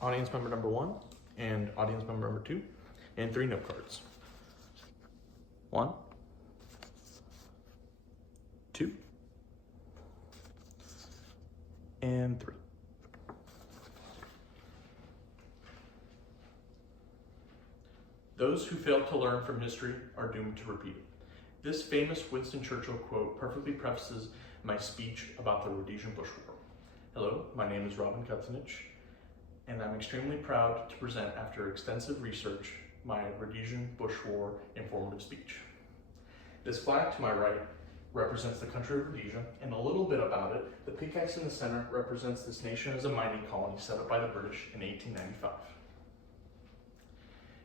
audience member number 1 and audience member number 2, and 3 note cards. 1, 2, and 3. Those who fail to learn from history are doomed to repeat it. This famous Winston Churchill quote perfectly prefaces my speech about the Rhodesian Bush War. Hello, my name is Robin Kucinich, and I'm extremely proud to present, after extensive research, my Rhodesian Bush War informative speech. This flag to my right represents the country of Rhodesia, and a little bit about it. The pickaxe in the center represents this nation as a mining colony set up by the British in 1895.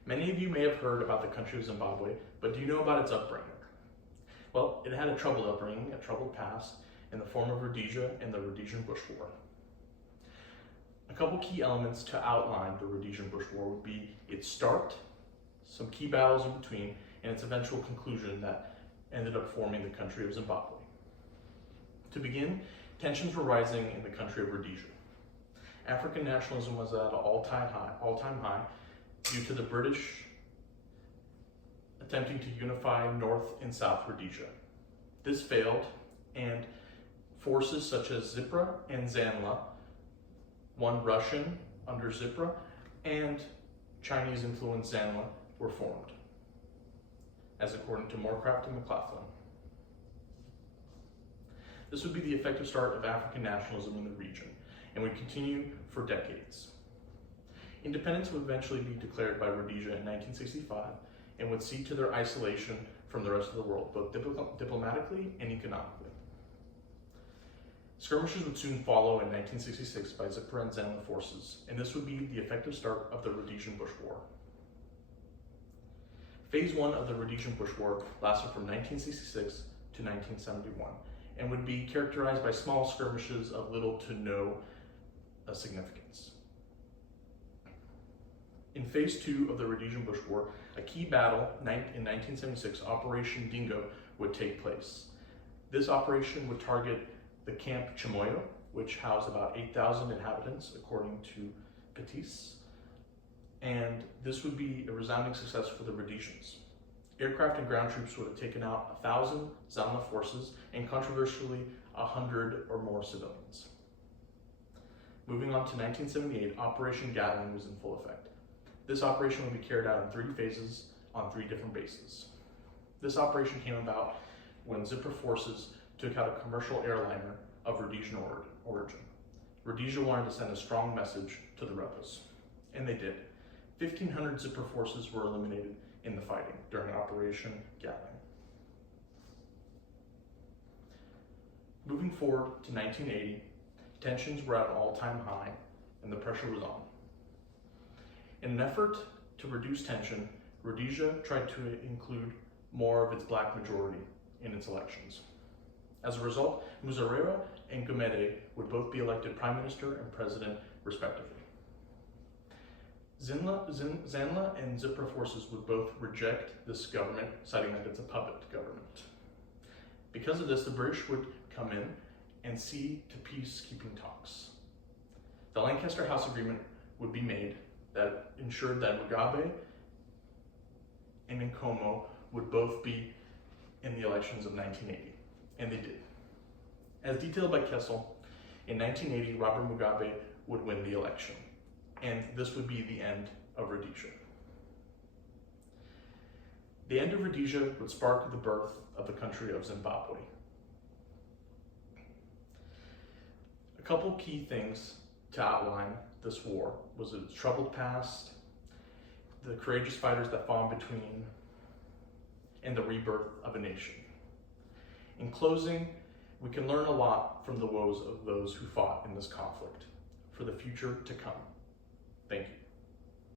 Many of you may have heard about the country of Zimbabwe, but do you know about its upbringing? Well, it had a troubled upbringing, a troubled past, in the form of Rhodesia and the Rhodesian Bush War. A couple key elements to outline the Rhodesian Bush War would be its start, some key battles in between, and its eventual conclusion that ended up forming the country of Zimbabwe. To begin, tensions were rising in the country of Rhodesia. African nationalism was at an all-time high due to the British attempting to unify North and South Rhodesia. This failed, and forces such as Zipra and Zanla, one Russian under Zipra and Chinese-influenced Zanla, were formed, as according to Moorcraft and McLaughlin. This would be the effective start of African nationalism in the region, and would continue for decades. Independence would eventually be declared by Rhodesia in 1965 and would see to their isolation from the rest of the world, both diplomatically and economically. Skirmishes would soon follow in 1966 by Zipra and Zanla forces, and this would be the effective start of the Rhodesian Bush War. Phase 1 of the Rhodesian Bush War lasted from 1966 to 1971 and would be characterized by small skirmishes of little to no significance. In Phase 2 of the Rhodesian Bush War, a key battle in 1976, Operation Dingo, would take place. This operation would target the Camp Chimoio, which housed about 8,000 inhabitants, according to Pettis, and this would be a resounding success for the Rhodesians. Aircraft and ground troops would have taken out 1,000 Zanla forces and, controversially, 100 or more civilians. Moving on to 1978, Operation Gatling was in full effect. This operation would be carried out in 3 phases on 3 different bases. This operation came about when Zipra forces took out a commercial airliner of Rhodesian origin. Rhodesia wanted to send a strong message to the rebels, and they did. 1,500 Zipra forces were eliminated in the fighting during Operation Gatling. Moving forward to 1980, tensions were at an all-time high, and the pressure was on. In an effort to reduce tension, Rhodesia tried to include more of its black majority in its elections. As a result, Muzorewa and Gumede would both be elected prime minister and president, respectively. Zanla and Zipra forces would both reject this government, citing that it's a puppet government. Because of this, the British would come in and see to peacekeeping talks. The Lancaster House Agreement would be made that ensured that Mugabe and Nkomo would both be in the elections of 1980, and they did. As detailed by Kessel, in 1980, Robert Mugabe would win the election, and this would be the end of Rhodesia. The end of Rhodesia would spark the birth of the country of Zimbabwe. A couple key things to outline this war was its troubled past, the courageous fighters that fought in between, and the rebirth of a nation. In closing, we can learn a lot from the woes of those who fought in this conflict for the future to come. Thank you.